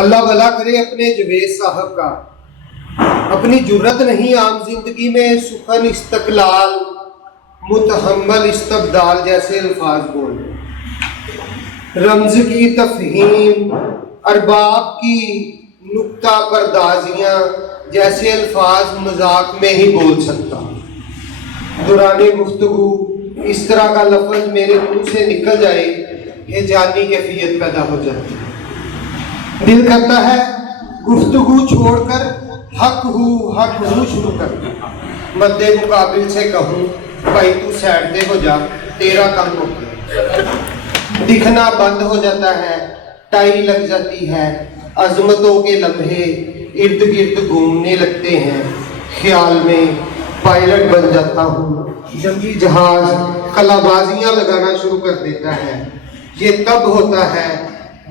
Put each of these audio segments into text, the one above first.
اللہ بھلا کرے اپنے جوید صاحب کا۔ اپنی جرت نہیں عام زندگی میں سخن استقلال متحمل استبدال جیسے الفاظ بولے، رمز کی تفہیم ارباب کی نکتہ پردازیاں جیسے الفاظ مذاق میں ہی بول سکتا ہوں۔ دوران گفتگو اس طرح کا لفظ میرے منہ سے نکل جائے کہ جانی کیفیت پیدا ہو جاتی ہے۔ دل کرتا ہے گفتگو چھوڑ کر حق ہو شروع کر دوں، مد مقابل سے کہوں بھائی تو سائڈ دے ہو جا، تیرا کام ہو گیا۔ دکھنا بند ہو جاتا ہے، ٹائی لگ جاتی ہے، عظمتوں کے لمحے ارد گرد گھومنے لگتے ہیں، خیال میں پائلٹ بن جاتا ہوں، جنگی جہاز قلہ بازیاں لگانا شروع کر دیتا ہے۔ یہ تب ہوتا ہے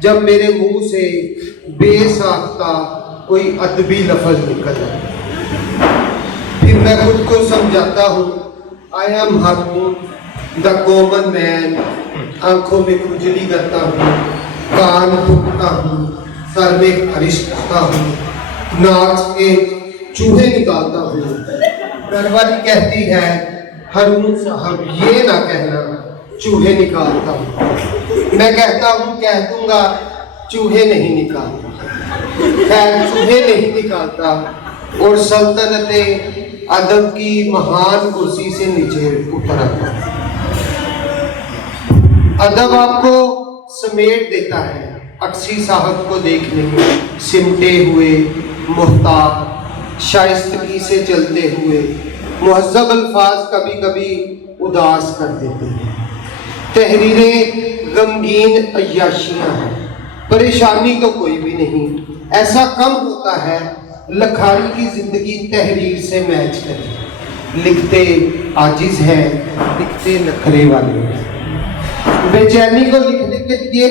جب میرے منہ سے بے ساختہ کوئی ادبی لفظ نکل جائے، پھر میں خود کو سمجھاتا ہوں I am Haroon the common man. آنکھوں میں کھجلی کرتا ہوں، کان پھٹتا ہوں، سر میں خارش کرتا ہوں، ناک کے چوہے نکالتا ہوں۔ گھر والی کہتی ہے ہارون صاحب یہ نہ کہنا، چوہے نکالتا ہوں۔ میں کہتا ہوں کہہ دوں گا، چوہے نہیں نکالتا۔ خیر چوہے نہیں نکالتا اور سلطنت ادب کی مہان کرسی سے نیچے اتر آتا۔ ادب آپ کو سمیٹ دیتا ہے، اکسی صاحب کو دیکھنے سمٹے ہوئے، محتاط شائستگی سے چلتے ہوئے۔ مہذب الفاظ کبھی کبھی اداس کر دیتے ہیں۔ تحریریں غمگین عیاشیاں ہیں، پریشانی تو کوئی بھی نہیں۔ ایسا کم ہوتا ہے لکھاری کی زندگی تحریر سے میچ کرے۔ لکھتے عاجز ہیں، لکھتے نخرے والے ہیں۔ بے چینی کو لکھنے کے لیے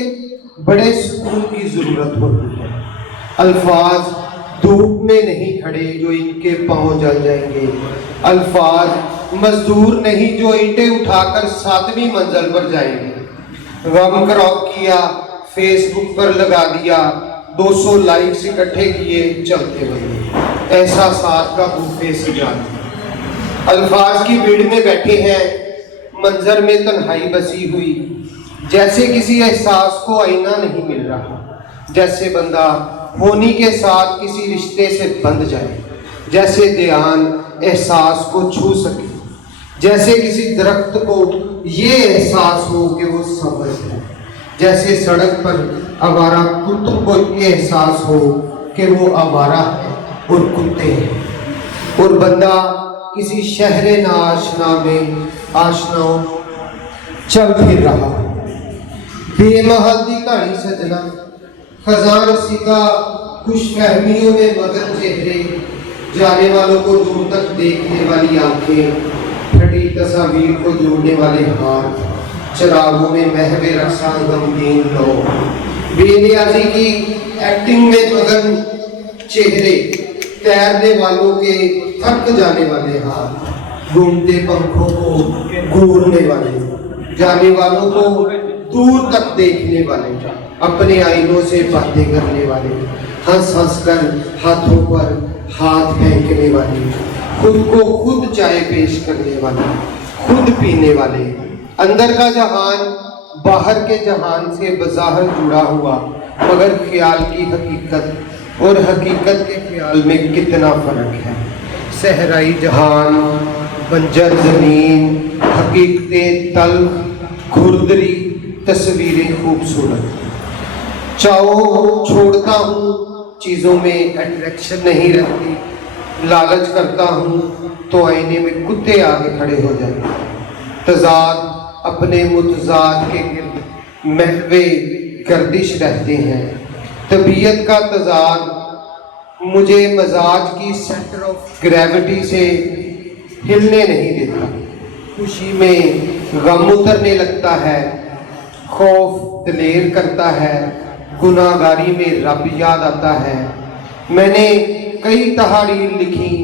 بڑے سکون کی ضرورت ہوتی ہے۔ الفاظ دھوپ میں نہیں کھڑے جو ان کے پاؤں جل جائیں گے، الفاظ مزدور نہیں جو اینٹیں اٹھا کر 7ویں منزل پر جائیں گے۔ غم کراپ کیا، فیس بک پر لگا دیا، 200 لائکس اکٹھے کیے، چلتے ہوئے احساسات کا بوفے سجا دیا۔ الفاظ کی بھیڑ میں بیٹھے ہیں، منظر میں تنہائی بسی ہوئی، جیسے کسی احساس کو آئینہ نہیں مل رہا، جیسے بندہ ہونی کے ساتھ کسی رشتے سے بندھ جائے، جیسے دھیان احساس کو چھو سکے، جیسے کسی درخت کو یہ احساس ہو کہ وہ سبز ہے، جیسے سڑک پر آوارہ کتوں کو یہ احساس ہو کہ وہ آوارہ ہے اور کتے ہیں، اور بندہ کسی شہر ناآشنا میں آشناؤں چل پھر رہا ہے۔ بے محل دی کہانی سجنا، خزان سیدھا خوش فہمیوں میں مگن چہرے، جانے والوں کو دور تک دیکھنے والی آنکھیں، پھٹی تصاویر کو جوڑنے والے ہاتھ، چراغوں میں محو رقصاں غمگین لوگ، بے نیازی کی ایکٹنگ میں مگن چہرے، تیرنے والوں کے تھک جانے والے ہاتھ، گھومتے پنکھوں کو گھورنے والے، جانے والوں کو دور تک دیکھنے والے، اپنے آئینوں سے باتیں کرنے والے، ہنس ہنس کر ہاتھوں پر ہاتھ پھینکنے والے، خود کو خود چائے پیش کرنے والے، خود پینے والے، اندر کا جہان باہر کے جہان سے بظاہر جڑا ہوا، مگر خیال کی حقیقت اور حقیقت کے خیال میں کتنا فرق ہے۔ صحرائی جہان، بنجر زمین، حقیقتیں تلخ، کھردری، تصویریں خوبصورت۔ چاہو چھوڑتا ہوں، چیزوں میں اٹریکشن نہیں رہتی، لالچ کرتا ہوں تو آئینے میں کتے آگے کھڑے ہو جاتے ہیں۔ تضاد اپنے متضاد کے گرد محو گردش رہتے ہیں۔ طبیعت کا تضاد مجھے مزاج کی سینٹر آف گریوٹی سے ہلنے نہیں دیتا۔ خوشی میں غم اترنے لگتا ہے، خوف دلیر کرتا ہے، گناہ گاری میں رب یاد آتا ہے۔ میں نے کئی تحاریر لکھی،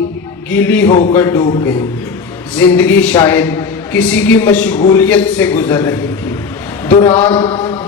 گیلی ہو کر ڈوب گئی۔ زندگی شاید کسی کی مشغولیت سے گزر رہی تھی۔ دوران